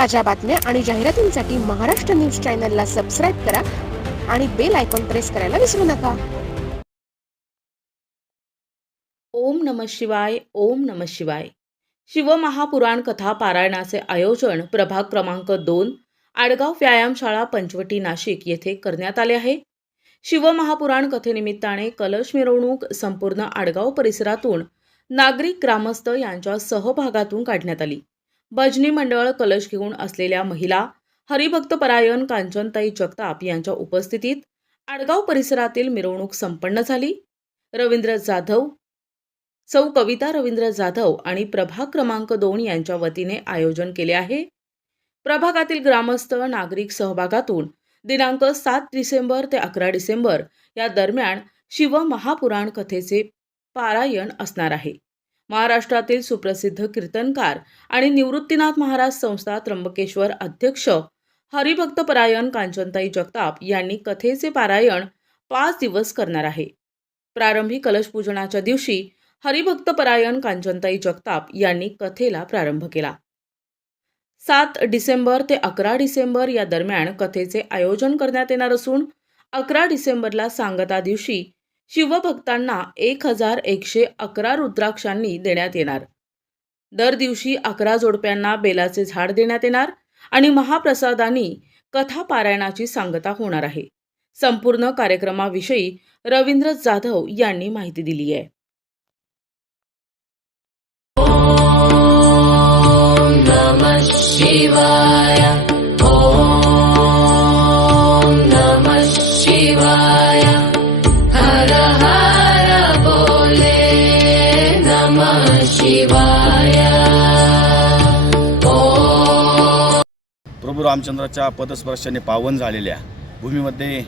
ताज्या बातम्या आणि जाहिरातींसाठी महाराष्ट्र न्यूज चॅनलला सबस्क्राईब करा आणि बेल आयकॉन प्रेस करायला विसरू नका. ओम नमः शिवाय. ओम नमः शिवाय. शिवमहापुराण कथा पारायणाचे आयोजन प्रभाग क्रमांक 2 आडगाव व्यायामशाळा पंचवटी नाशिक येथे करण्यात आले आहे. शिवमहापुराण कथेनिमित्ताने कलश मिरवणूक संपूर्ण आडगाव परिसरातून नागरिक ग्रामस्थ यांच्या सहभागातून काढण्यात आली. भजनी मंडळ, कलश घेऊन असलेल्या महिला, हरिभक्तपरायण कांचनताई जगताप यांच्या उपस्थितीत आडगाव परिसरातील मिरवणूक संपन्न झाली. रवींद्र जाधव, सौ कविता रवींद्र जाधव आणि प्रभाग क्रमांक 2 यांच्या वतीने आयोजन केले आहे. प्रभागातील ग्रामस्थ नागरिक सहभागातून दिनांक 7 डिसेंबर ते 11 डिसेंबर या दरम्यान शिवमहापुराण कथेचे पारायण असणार आहे. महाराष्ट्रातील सुप्रसिद्ध कीर्तनकार आणि निवृत्तीनाथ महाराज संस्था त्र्यंबकेश्वर अध्यक्ष हरिभक्तपरायण कांचनताई जगताप यांनी कथेचे पारायण 5 दिवस करणार आहे. प्रारंभी कलशपूजनाच्या दिवशी हरिभक्तपरायण कांचनताई जगताप यांनी कथेला प्रारंभ केला. 7 डिसेंबर ते 11 डिसेंबर या दरम्यान कथेचे आयोजन करण्यात येणार असून 11 डिसेंबरला सांगता दिवशी शिवभक्तांना 1111 रुद्राक्षांनी देण्यात येणार. दर दिवशी 11 जोडप्यांना बेलाचे झाड देण्यात येणार आणि महाप्रसादांनी कथा पारायणाची सांगता होणार आहे. संपूर्ण कार्यक्रमाविषयी रवींद्र जाधव यांनी माहिती दिली आहे. नमः शिवाय. ओम नमः शिवाय. हर हर बोले नमः शिवाय. प्रभू रामचंद्राच्या पदस्पर्शाने पावन झालेल्या भूमीमध्ये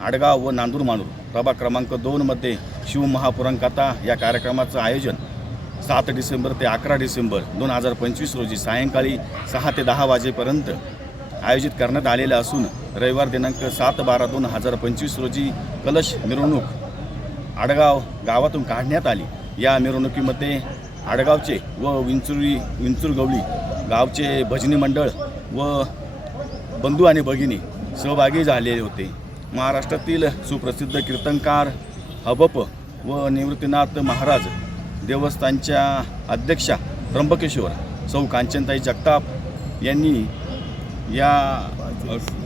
आडगाव व नांदूर मानूर प्रभाग क्रमांक 2 मध्ये शिवमहापुराण कथा या कार्यक्रमाचं आयोजन 7 डिसेंबर ते 11 डिसेंबर 2025 रोजी सायंकाळी 6 ते 10 वाजेपर्यंत आयोजित करण्यात आलेलं असून रविवार दिनांक 7/12/2025 रोजी कलश मिरवणूक आडगाव गावातून काढण्यात आली. या मिरवणुकीमध्ये आडगावचे व विंचुरगवली गावचे भजनी मंडळ व बंधू आणि भगिनी सहभागी झालेले होते. महाराष्ट्रातील सुप्रसिद्ध कीर्तनकार हबप व निवृत्तीनाथ महाराज देवस्थानच्या अध्यक्षा त्र्यंबकेश्वर सौ कांचनताई जगताप यांनी या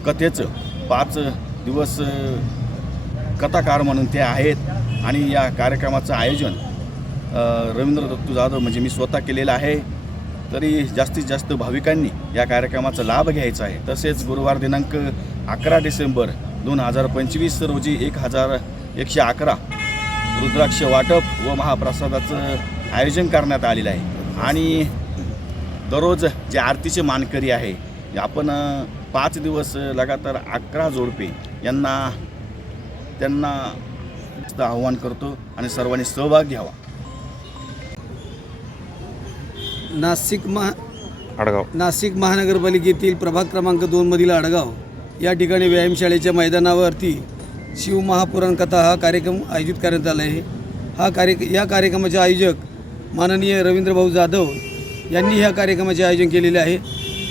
कथेचं 5 दिवस कथाकार म्हणून ते आहेत आणि या कार्यक्रमाचं आयोजन रवींद्र दत्तू जाधव म्हणजे मी स्वतः केलेलं आहे. तरी जास्तीत जास्त भाविकांनी या कार्यक्रमाचा लाभ घ्यायचा आहे. तसेच गुरुवार दिनांक 11 डिसेंबर 2025 रोजी 1111 रुद्राक्ष वाटप व महाप्रसादाचं आयोजन करण्यात आलेलं आहे. आणि दररोज जे आरतीचे मानकरी आहे आपण 5 दिवस लगातार 11 जोडपे त्यांना आव्हान करतो आणि सर्वांनी सहभाग घ्यावा. नाशिक महानगरपालिकेतील प्रभाग क्रमांक 2 मधील आडगाव या ठिकाणी व्यायामशाळेच्या मैदानावरती शिवमहापुराण कथा हा कार्यक्रम आयोजित करण्यात आला आहे. या कार्यक्रमाचे आयोजक माननीय रवींद्रभाऊ जाधव यांनी ह्या कार्यक्रमाचे आयोजन केलेले आहे.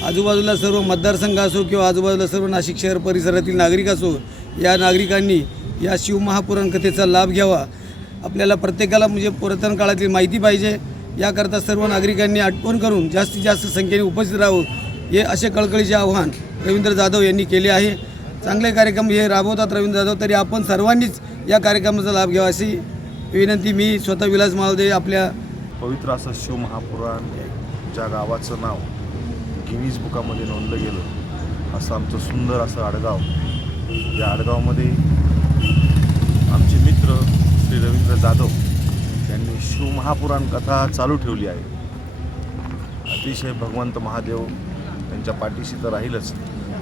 आजूबाजूला सर्व मतदारसंघ असो किंवा आजूबाजूला सर्व नाशिक शहर परिसरातील नागरिक असो, या नागरिकांनी या शिवमहापुराण कथेचा लाभ घ्यावा. आपल्याला प्रत्येकाला म्हणजे पुरातन काळातील माहिती पाहिजे, याकरता सर्व नागरिकांनी आठवण करून जास्तीत जास्त संख्येने उपस्थित राहावं हे असे कळकळीचे आवाहन रवींद्र जाधव यांनी केले आहे. चांगले कार्यक्रम हे राबवतात रवींद्र जाधव, तरी आपण सर्वांनीच या कार्यक्रमाचा लाभ घ्यावा अशी विनंती मी स्वतः विलास माळदे आपल्या पवित्र असं शिवमहापुराण ज्या गावाचं नाव गिनीज बुकामध्ये नोंदलं गेलं असं आमचं सुंदर असं आडगाव. या आडगावमध्ये आमचे मित्र श्री रवींद्र जाधव यांनी शिवमहापुराण कथा चालू ठेवली आहे. अतिशय भगवंत महादेव त्यांच्या पाठीशी तर राहीलच,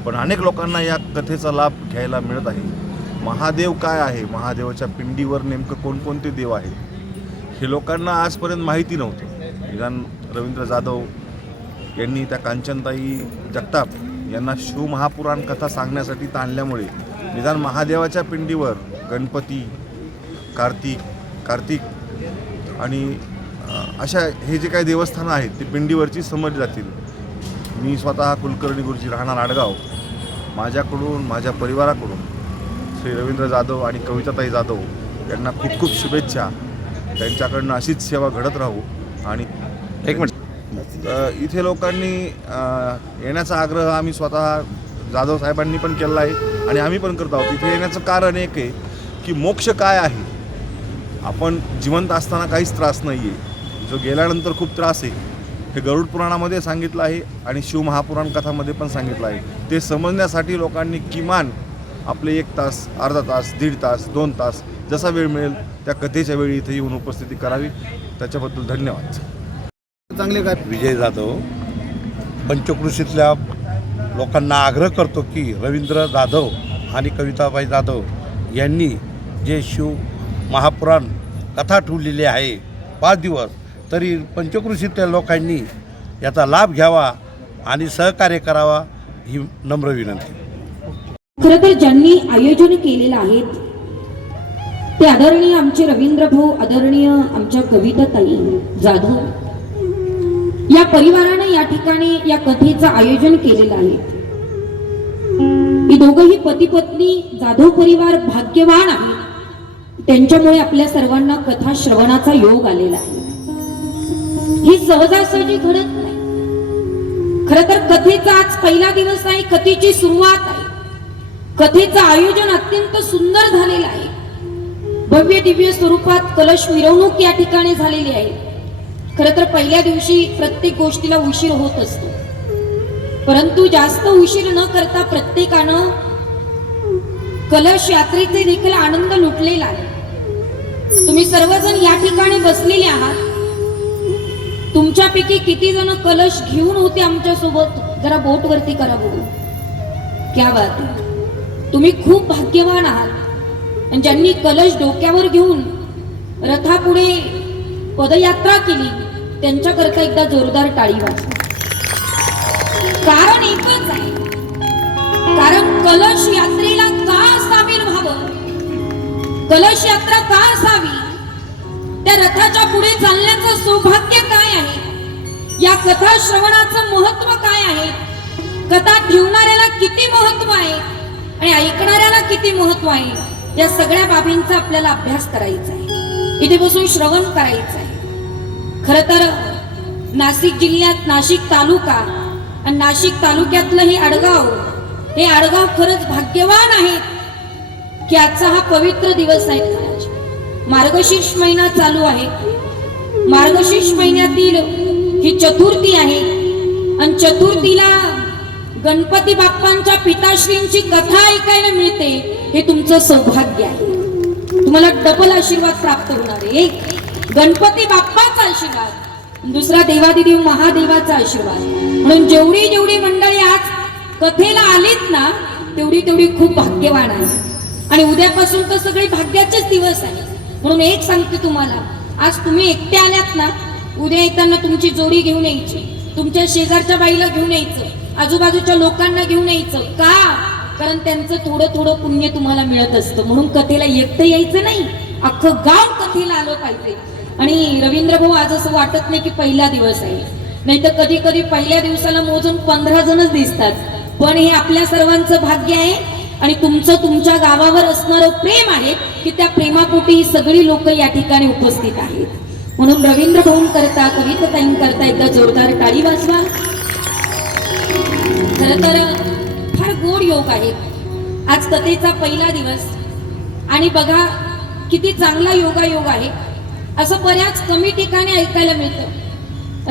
पण अनेक लोकांना या कथेचा लाभ घ्यायला मिळत आहे. महादेव काय आहे, महादेवाच्या पिंडीवर नेमकं कोणकोणते देव आहेत हे लोकांना आजपर्यंत माहिती नव्हतं. निदान रवींद्र जाधव यांनी त्या कांचनताई जगताप यांना शिवमहापुराण कथा सांगण्यासाठी ताणल्यामुळे निदान महादेवाच्या पिंडीवर गणपती, कार्तिक आणि अशा हे जे काही देवस्थानं आहेत ते पिंडीवरची समजली जातील. मी स्वतः कुलकर्णी गुरुजी राहणार आडगाव, माझ्याकडून माझ्या परिवाराकडून श्री रवींद्र जाधव आणि कविताताई जाधव यांना खूप खूप शुभेच्छा. त्यांच्याकडनं अशीच सेवा घडत राहू. आणि एक मिनिट, इथे लोकांनी येण्याचा आग्रह आम्ही स्वतः जाधव साहेबांनी पण केला आहे आणि आम्ही पण करत आहोत. इथे येण्याचं कारण एक आहे की मोक्ष काय आहे. आपण जिवंत असताना काहीच त्रास नाही आहे, जो गेल्यानंतर खूप त्रास आहे. हे गरुड पुराणामध्ये सांगितलं आहे आणि शिवमहापुराण कथामध्ये पण सांगितलं आहे. ते समजण्यासाठी लोकांनी किमान आपले 1 तास, अर्धा तास, 1.5 तास, 2 तास जसा वेळ मिळेल त्या कथेच्या वेळी इथे येऊन उपस्थिती करावी. त्याच्याबद्दल धन्यवाद. चांगले काय विजय जाधव पंचकृषीतल्या लोकांना आग्रह करतो की रवींद्र जाधव आणि कविताबाई जाधव यांनी जे शिव महापुराण कथा ठेवलेली आहे 5 दिवस, तरी पंचकृषीतल्या लोकांनी याचा लाभ घ्यावा आणि सहकार्य करावा ही नम्र विनंती. खरं तर ज्यांनी आयोजन केलेलं आहे ते आदरणीय आमचे रवींद्र भाऊ, आदरणीय आमच्या कविताताई जाधव या परिवाराने या ठिकाणी या कथेचं आयोजन केलेलं आहे. ही दोघंही पती पत्नी जाधव परिवार भाग्यवान आहे. त्यांच्यामुळे आपल्या सर्वांना कथा श्रवणाचा योग आलेला आहे. ही सहजासहजी घडत नाही. खरं तर कथेचा आज पहिला दिवस आहे, कथेची सुरुवात आहे. कथेचं आयोजन अत्यंत सुंदर झालेलं आहे. भव्य दिव्य स्वरूपात कलश मिरवणूक या ठिकाणी झालेली आहे. खरं तर पहिल्या दिवशी प्रत्येक गोष्टीला उशीर होत असतो, परंतु जास्त उशीर न करता प्रत्येकानं कलश यात्रेचे देखील आनंद लुटलेला आहे. तुम्ही सर्वजण या ठिकाणी बसलेले आहात. तुमच्यापैकी किती जण कलश घेऊन होते आमच्या सोबत? जरा बोट वरती करा बघू. क्या बात आहे. तुम्ही खूप भाग्यवान आहात. आणि ज्यांनी कलश डोक्यावर घेऊन रथापुढे पदयात्रा केली त्यांच्याकरता एकदा जोरदार टाळी वाजवा. कारण एकच आहे, कारण कलश यात्रेला का सामील व्हावं, कलश यात्रा का असावी, त्या रथाच्या पुढे चालण्याचं सौभाग्य काय आहे, या कथा श्रवणाचं महत्व काय आहे, कथा ठेवणाऱ्याला किती महत्व आहे आणि ऐकणाऱ्याला किती महत्व आहे, या सगळ्या बाबींचा आपल्याला अभ्यास करायचा आहे. इथे बसून श्रवण करायचं आहे. खर तर नाशिक जिल्ह्यात नाशिक तालुका आणि नाशिक तालुक्यातलं हे आडगाव खरंच भाग्यवान आहे की आजचा हा पवित्र दिवस आहे. मार्गशीर्ष महिना चालू आहे. मार्गशीर्ष महिन्यातील ही चतुर्थी आहे आणि चतुर्थीला गणपती बाप्पांच्या पिताश्रींची कथा ऐकायला मिळते. हे तुमचं सौभाग्य आहे. तुम्हाला डबल आशीर्वाद प्राप्त होणार आहे. एक गणपती बाप्पाचा आशीर्वाद, दुसरा देवादिदेव महादेवाचा आशीर्वाद. म्हणून जेवढी मंडळी आज कथेला आलीत ना तेवढी खूप भाग्यवान आहे. आणि उद्यापासून तर सगळे भाग्याचेच दिवस आहे. म्हणून एक सांगते तुम्हाला, आज तुम्ही एकटे आल्यात ना, उद्या येताना तुमची जोडी घेऊन यायची, तुमच्या शेजारच्या बाईला घेऊन यायचं, आजूबाजूच्या लोकांना घेऊन यायचं. का? कारण त्यांचं थोडं पुण्य तुम्हाला मिळत असतं. म्हणून कथेला एकटं यायचं नाही, अख्खं गाव कथेला आलं पाहिजे. आणि रवींद्र भाऊ, आज असं वाटत नाही की पहिला दिवस आहे, नाही तर कधी कधी पहिल्या दिवसाला मोजून 15 जणच दिसतात. पण हे आपल्या सर्वांचं भाग्य आहे आणि तुमचं तुमच्या गावावर असणारं प्रेम आहे की त्या प्रेमापोटी ही सगळी लोक या ठिकाणी उपस्थित आहेत. म्हणून रवींद्र भाऊंकरता, कविताताईंकरता एकदा जोरदार टाळी वाजवा. खरं तर फार गोड योग आहे आज कथेचा पहिला दिवस. आणि बघा किती चांगला योगायोग आहे. असं बऱ्याच कमी ठिकाणी ऐकायला मिळतं.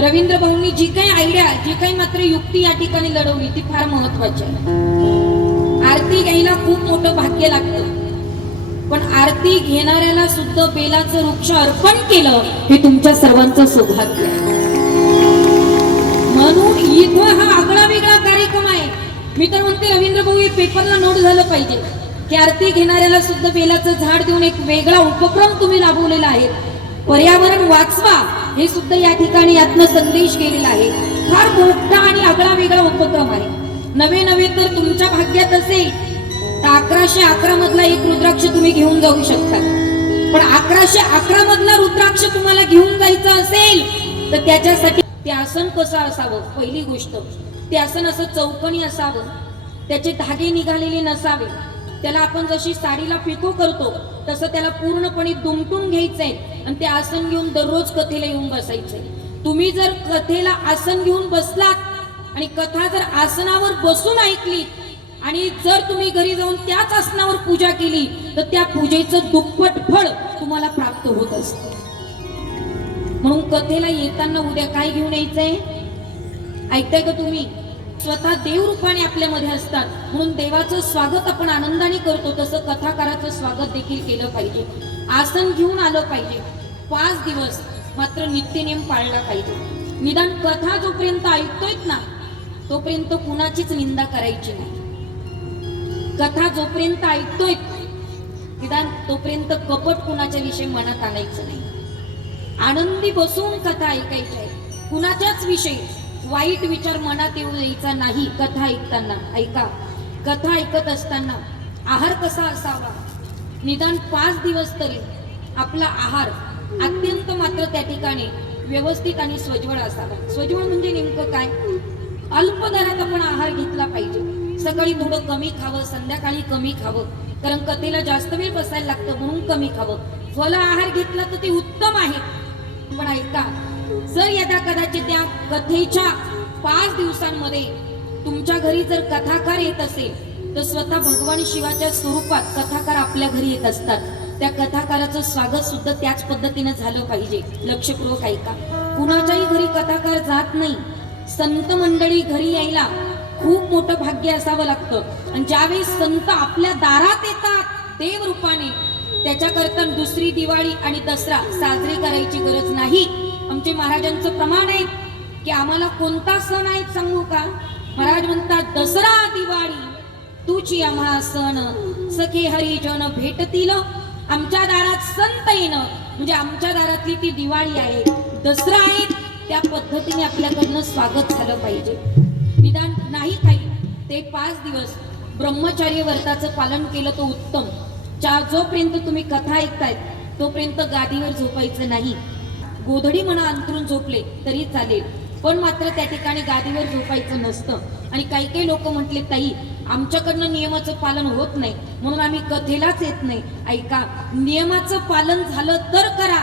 रवींद्र भाऊंनी जी काही आयडिया, जी काही मात्र युक्ती या ठिकाणी लढवली ती फार महत्वाची आहे. आरती घ्यायला खूप मोठं भाग्य लागतं, पण आरती घेणाऱ्याला सुद्धा बेलाचं वृक्ष अर्पण केलं हे तुमच्या सर्वांचं सौभाग्य आहे. म्हणून इथं हा आगळा वेगळा कार्यक्रम आहे. मी तर म्हणते रवींद्र भाऊ हे पेपरला नोट झालं पाहिजे की आरती घेणाऱ्याला सुद्धा बेलाचं झाड देऊन एक वेगळा उपक्रम तुम्ही राबवलेला आहे. पर्यावरण वाचवा हे सुद्धा या ठिकाणी यातनं संदेश गेलेला आहे. फार मोठा आणि आगळा वेगळा उपक्रम आहे. नवे तर तुमच्या भाग्यात असेल तर 1111 मधला एक रुद्राक्ष तुम्ही घेऊन जाऊ शकता. पण 1111 मधला रुद्राक्ष तुम्हाला घेऊन जायचा असेल तर त्याच्यासाठी ते आसन कसं असावं, पहिली गोष्ट. ते आसन असं चौकणी असावं, त्याचे धागे निघालेले नसावे, त्याला आपण जशी साडीला पिको करतो तसं त्याला पूर्णपणे दुमटून घ्यायचंय आणि ते आसन घेऊन दररोज कथेला येऊन बसायचंय. तुम्ही जर कथेला आसन घेऊन बसलात आणि कथा जर आसनावर बसून ऐकली आणि जर तुम्ही घरी जाऊन त्याच आसनावर पूजा केली तर त्या पूजेचं दुप्पट फळ तुम्हाला प्राप्त होत असतं. म्हणून कथेला येताना उद्या काय घेऊन यायचंय ऐकताय का तुम्ही? स्वतः देव रूपाने आपल्यामध्ये असतात म्हणून देवाचं स्वागत आपण आनंदाने करतो, तसं कथाकाराचं स्वागत देखील केलं पाहिजे. आसन घेऊन आलं पाहिजे. 5 दिवस मात्र नित्यनेम पाळला पाहिजे. निदान कथा जोपर्यंत ऐकतोय ना तोपर्यंत कुणाचीच निंदा करायची नाही. कथा जोपर्यंत ऐकतोय निदान तोपर्यंत कपट कुणाच्या विषयी मनात आणायचं नाही. आनंदी बसून कथा ऐकायची आहे. कुणाच्याच विषयी वाईट विचार मनात येऊ द्यायचा नाही. कथा ऐकताना ऐका, कथा ऐकत असताना आहार कसा असावा, निदान 5 दिवस तरी आपला आहार अत्यंत मात्र त्या ठिकाणी व्यवस्थित आणि स्वज्वळ असावा. स्वज्वळ म्हणजे नेमकं काय? अल्प दरात आपण आहार घेतला पाहिजे. सकाळी थोडं कमी खावं, संध्याकाळी कमी खावं, कारण कथेला जास्त वेळ बसायला लागतं म्हणून कमी खावं. फल आहार घेतला तर ते उत्तम आहे. पण ऐका, जर यदा कदाचित त्या कथेच्या 5 दिवसांमध्ये तुमच्या घरी जर कथाकार येत असेल तर स्वतः भगवान शिवाच्या स्वरूपात कथाकार आपल्या घरी येत असतात. त्या कथाकाराचं स्वागत सुद्धा त्याच पद्धतीने झालं पाहिजे. लक्षपूर्वक ऐका, कुणाच्याही घरी कथाकार जात नाही. संत मंडळी घरी यायला खूप मोठं भाग्य असावं लागतं. आणि ज्यावेळी संत आपल्या दारात येतात देव रूपाने, त्याच्याकरता दुसरी दिवाळी आणि दसरा साजरी करायची गरज नाही. आमचे महाराजांचं प्रमाण आहे की आम्हाला कोणता सण आहे सांगू का? महाराज म्हणतात, दसरा दिवाळी तुझी आम्हा सण, सखे हरिजन भेटतील, आमच्या दारात संत येणं म्हणजे आमच्या दारातली ती दिवाळी आहे, दसरा आहे. त्या पद्धतीने आपल्याकडनं स्वागत झालं पाहिजे. निदान नाही काही ते 5 दिवस ब्रह्मचर्य व्रताचं पालन केलं तर उत्तम. जोपर्यंत तुम्ही कथा ऐकतायत तोपर्यंत गादीवर झोपायचं नाही. गोधडी म्हणा अंथरून झोपले तरी चालेल, पण मात्र त्या ठिकाणी गादीवर झोपायचं नसतं. आणि काही काही लोक म्हटले, ताई आमच्याकडनं नियमाचं पालन होत नाही म्हणून आम्ही कथेलाच येत नाही. ऐका, नियमाचं पालन झालं तर करा,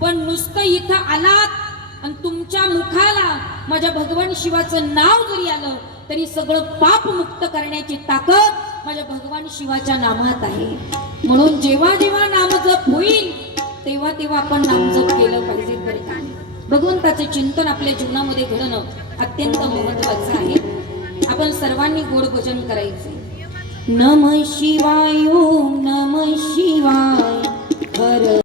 पण नुसतं इथं आलात आणि तुमच्या मुखाला माझ्या भगवान शिवाचं नाव जरी आलं तरी सगळं पाप मुक्त करण्याची ताकद माझ्या भगवान शिवाच्या नामात आहे. म्हणून जेव्हा जेव्हा नामजप होईल तेव्हा तेव्हा आपण नामजप केलं पाहिजे. बरं का? भगवंताचे चिंतन आपल्या जीवनामध्ये घडणं अत्यंत महत्वाचं आहे. आपण सर्वांनी गोड भजन करायचे. नम शिवाय ओम